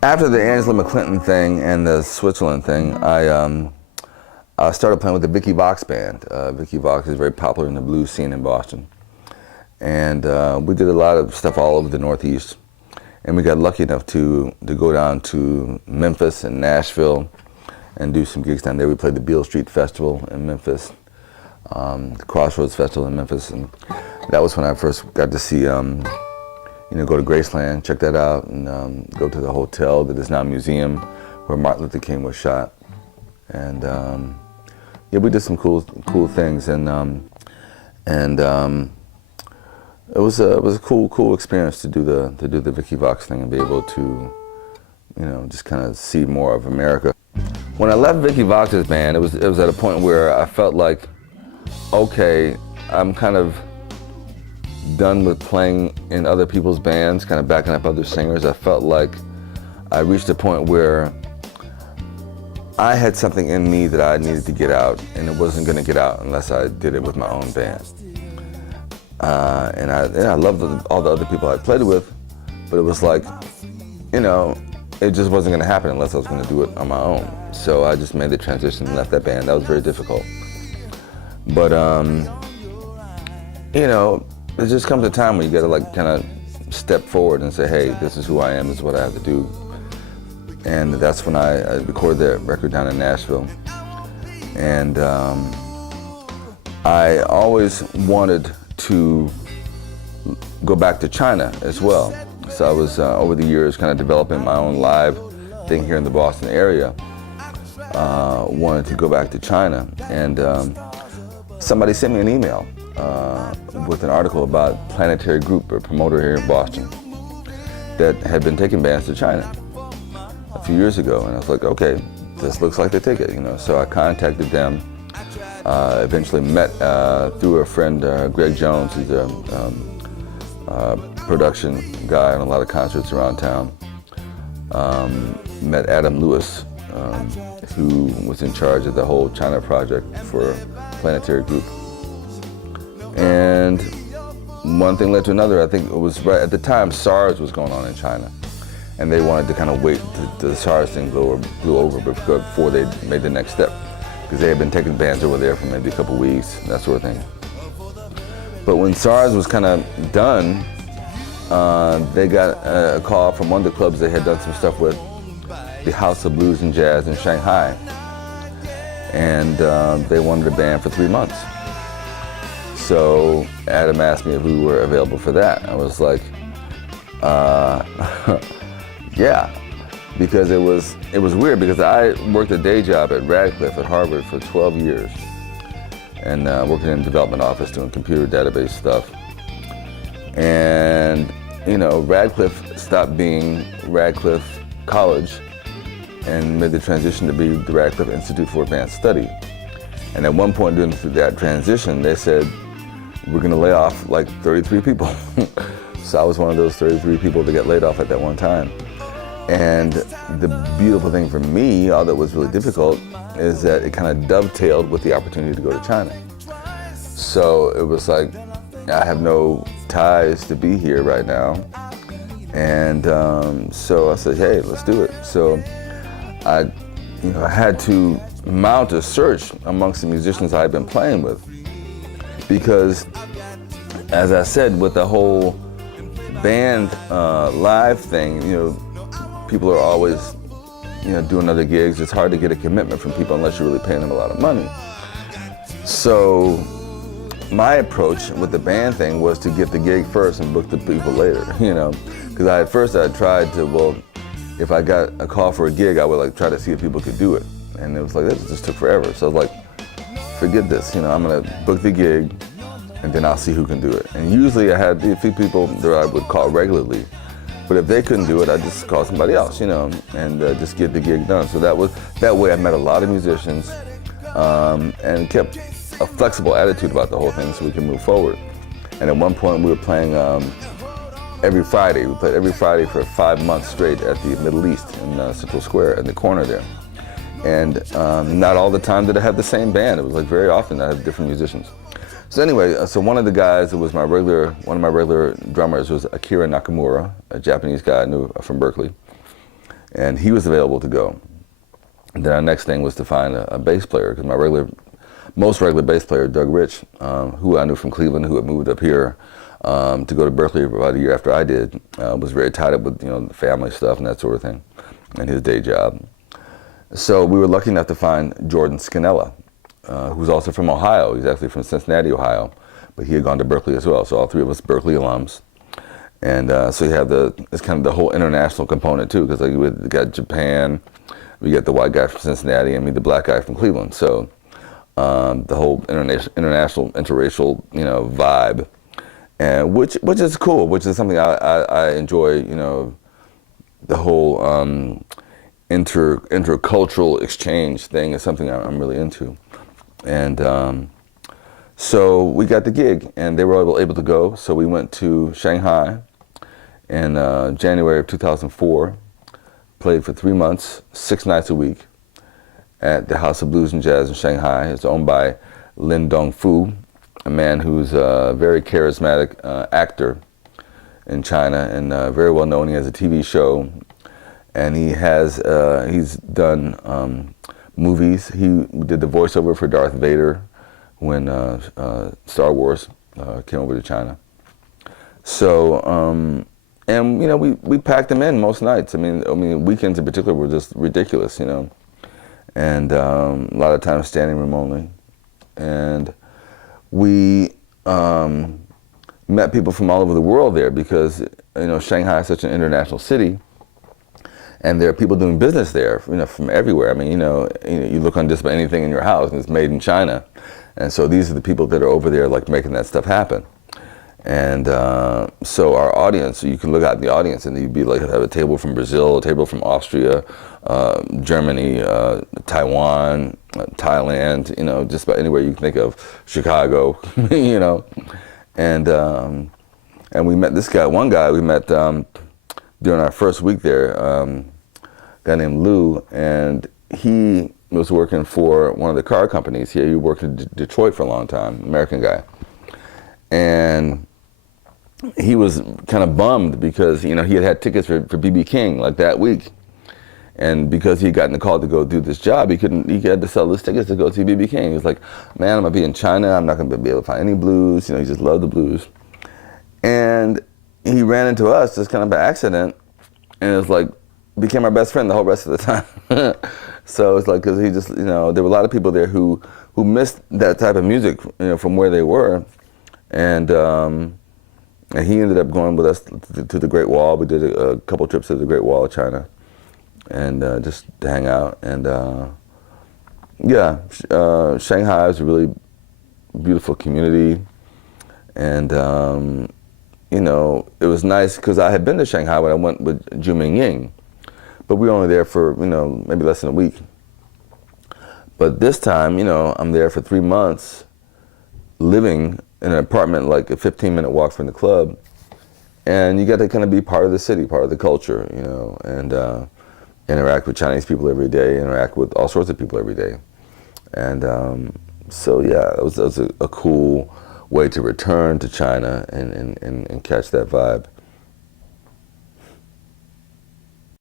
After the Angela McClinton thing and the Switzerland thing, I started playing with the Vicky Vox band. Vicky Vox is very popular in the blues scene in Boston. And we did a lot of stuff all over the Northeast. And we got lucky enough to go down to Memphis and Nashville and do some gigs down there. We played the Beale Street Festival in Memphis, the Crossroads Festival in Memphis. And that was when I first got to see go to Graceland, check that out, and go to the hotel that is now a museum where Martin Luther King was shot. And yeah, we did some cool things, and it was a cool experience to do the Vicky Vox thing and be able to, just kind of see more of America. When I left Vicky Vox's band, it was at a point where I felt like, okay, I'm kind of done with playing in other people's bands, kind of backing up other singers. I felt like I reached a point where I had something in me that I needed to get out, and it wasn't going to get out unless I did it with my own band. And I loved all the other people I played with, but it was like, it just wasn't going to happen unless I was going to do it on my own. So I just made the transition and left that band. That was very difficult. But there just comes a time where you got to like kind of step forward and say, hey, this is who I am, this is what I have to do. And that's when I recorded that record down in Nashville. And I always wanted to go back to China as well. So I was, over the years, kind of developing my own live thing here in the Boston area. Wanted to go back to China. And somebody sent me an email with an article about Planetary Group, a promoter here in Boston, that had been taking bands to China a few years ago. And I was like, okay, this looks like the ticket, So I contacted them. Eventually met through a friend, Greg Jones, who's a production guy on a lot of concerts around town. Met Adam Lewis, who was in charge of the whole China project for Planetary Group. And one thing led to another. I think it was right at the time SARS was going on in China. And they wanted to kind of wait till the SARS thing blew over before they made the next step. Because they had been taking bands over there for maybe a couple weeks, that sort of thing. But when SARS was kind of done, they got a call from one of the clubs they had done some stuff with, the House of Blues and Jazz in Shanghai. And they wanted a band for 3 months. So Adam asked me if we were available for that. I was like, yeah. Because it was weird, because I worked a day job at Radcliffe at Harvard for 12 years, and working in the development office doing computer database stuff. And Radcliffe stopped being Radcliffe College and made the transition to be the Radcliffe Institute for Advanced Study. And at one point during that transition, they said, we're going to lay off like 33 people. So I was one of those 33 people that got laid off at that one time. And the beautiful thing for me, although it was really difficult, is that it kind of dovetailed with the opportunity to go to China. So it was like, I have no ties to be here right now. And so I said, hey, let's do it. So I had to mount a search amongst the musicians I had been playing with. Because, as I said, with the whole band live thing, people are always, doing other gigs. It's hard to get a commitment from people unless you're really paying them a lot of money. So my approach with the band thing was to get the gig first and book the people later, Because at first I tried to, if I got a call for a gig, I would try to see if people could do it. And it was like, this just took forever. So I was like, forget this, I'm gonna book the gig and then I'll see who can do it. And usually I had a few people that I would call regularly. But if they couldn't do it, I'd just call somebody else, and just get the gig done. So that way I met a lot of musicians and kept a flexible attitude about the whole thing so we can move forward. And at one point we were playing every Friday. We played every Friday for 5 months straight at the Middle East in Central Square in the corner there. And not all the time did I have the same band. It was very often I had different musicians. So anyway, so one of the guys that was one of my regular drummers was Akira Nakamura, a Japanese guy I knew from Berkeley. and he was available to go. And then our next thing was to find a bass player, because my most regular bass player, Doug Rich, who I knew from Cleveland, who had moved up here to go to Berkeley about a year after I did, was very tied up with the family stuff and that sort of thing, and his day job. So we were lucky enough to find Jordan Scannella, who's also from Ohio. He's actually from Cincinnati, Ohio, but he had gone to Berkeley as well. So all three of us Berkeley alums. And so you have it's kind of the whole international component too, because like we got Japan, we got the white guy from Cincinnati, and me, the black guy from Cleveland. So the whole international, interracial, vibe, and which is cool, which is something I enjoy. The whole intercultural exchange thing is something I'm really into, and so we got the gig, and they were able to go. So we went to Shanghai in January of 2004. Played for 3 months, 6 nights a week, at the House of Blues and Jazz in Shanghai. It's owned by Lin Dongfu, a man who's a very charismatic actor in China, and very well known. He has a TV show, and he's done movies. He did the voiceover for Darth Vader when Star Wars came over to China. So, and we packed them in most nights. I mean weekends in particular were just ridiculous, and a lot of times standing room only. And we met people from all over the world there, because Shanghai is such an international city, and there are people doing business there, from everywhere. I mean, you look on just about anything in your house and it's made in China, and so these are the people that are over there, like, making that stuff happen. And so our audience, you can look out the audience, and you'd be like, have a table from Brazil, a table from Austria, Germany, Taiwan, Thailand, just about anywhere you can think of, Chicago, and we met this guy, one guy we met during our first week there, a guy named Lou, and he was working for one of the car companies here. He worked in Detroit for a long time, American guy. And he was kind of bummed because, he had tickets for B.B. King like that week. And because he had gotten the call to go do this job, he had to sell his tickets to go see B.B. King. He was like, man, I'm going to be in China. I'm not going to be able to find any blues. He just loved the blues. And he ran into us just kind of by accident. And it was like, became our best friend the whole rest of the time. So it's like, because he just, there were a lot of people there who missed that type of music, from where they were. And he ended up going with us to the Great Wall. We did a couple trips to the Great Wall of China, and just to hang out. And Shanghai is a really beautiful community. And it was nice because I had been to Shanghai when I went with Zhu Mingying, but we were only there for maybe less than a week. But this time, I'm there for 3 months, living in an apartment like a 15-minute walk from the club, and you get to kind of be part of the city, part of the culture, and interact with Chinese people every day, interact with all sorts of people every day. And so yeah, that was a cool way to return to China and catch that vibe.